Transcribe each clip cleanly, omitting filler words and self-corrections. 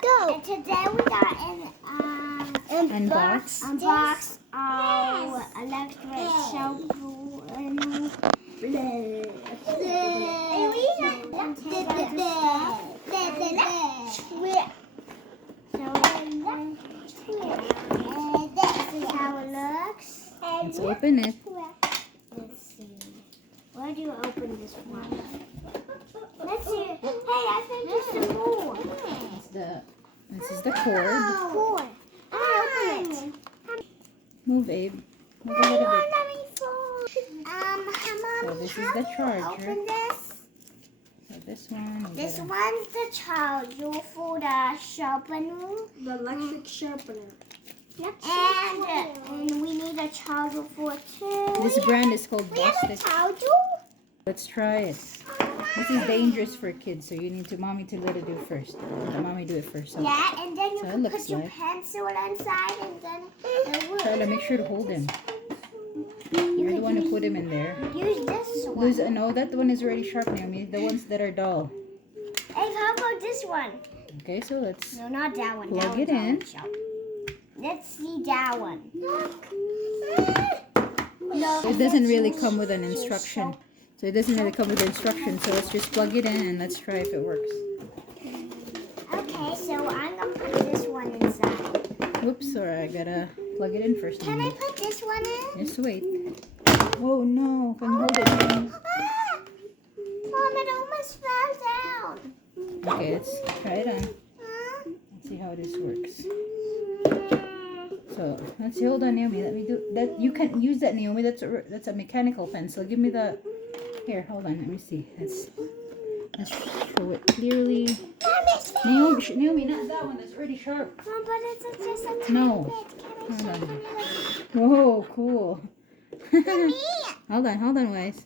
go. And today we are unbox our electric sharpener. This is how it looks. Let's open it. Let's see. Where do you open this one? Let's see. Hey, I think there's some more. This is the cord. Cord. Open it. Move, Abe. Move a little bit. So this is the charger. Open this. So this one. This one's the charger for the sharpener. The electric sharpener. And we need a charger for it too. This brand is called We have a Bostitch. charger? Let's try it. This is dangerous for kids, so you need mommy to let it do first. Let mommy do it first. So. Yeah, and then you So it can looks put your like- pencil inside and then it will. Charlotte, make sure to hold him. You're the one who put him in there. Use this one. No, that one is already sharp, Naomi. The ones that are dull. Hey, how about this one? Okay, so let's No, not that one. Plug that it one's in. already sharp. Let's see that one. It doesn't really come with an instruction. So it doesn't really come with instructions. So let's just plug it in and let's try if it works. Okay, so I'm going to put this one inside. Whoops, sorry, I gotta plug it in first. Can I Naomi. put this one in? Just wait. Oh no, can you hold it? Naomi? Ah! Mom, it almost fell down. Okay, let's try it on. Huh? Let's see how this works. So let's see. Hold on, Naomi. Let me do that. You can't use that, Naomi. That's a mechanical pencil. Give me the. Here, hold on. Let me see. Let's show it clearly. Naomi, not that one. That's already sharp. Mom, but it's just a tiny No. bit. Can I Hold show on. you? Whoa, cool. Hold on, guys.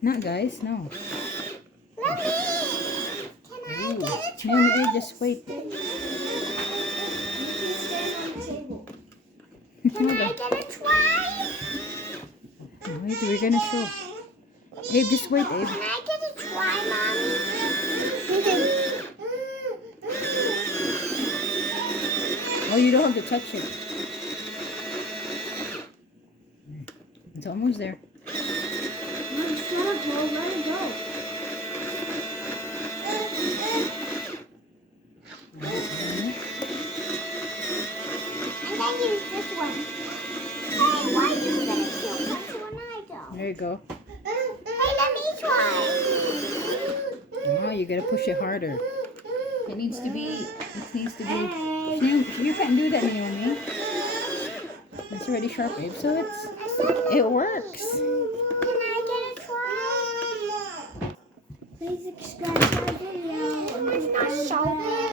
Not guys, no. Let me. Can I get a try? Naomi, just wait. Can I get a try? Wait, we're gonna show. Abe, just wait, Abe. Can I get a try, Mommy? Oh, you don't have to touch it. It's almost there. Mom, shut up, Mo. Let it go. And then use this one. Hey, why are you gonna kill pencil and I don't? There you go. Hey, let me try. Oh, you gotta push it harder. It needs to be. Hey. You can't do that, Naomi. It's already sharp, Abe. So it works. Can I get a try? Please subscribe to our video. It's not sharp.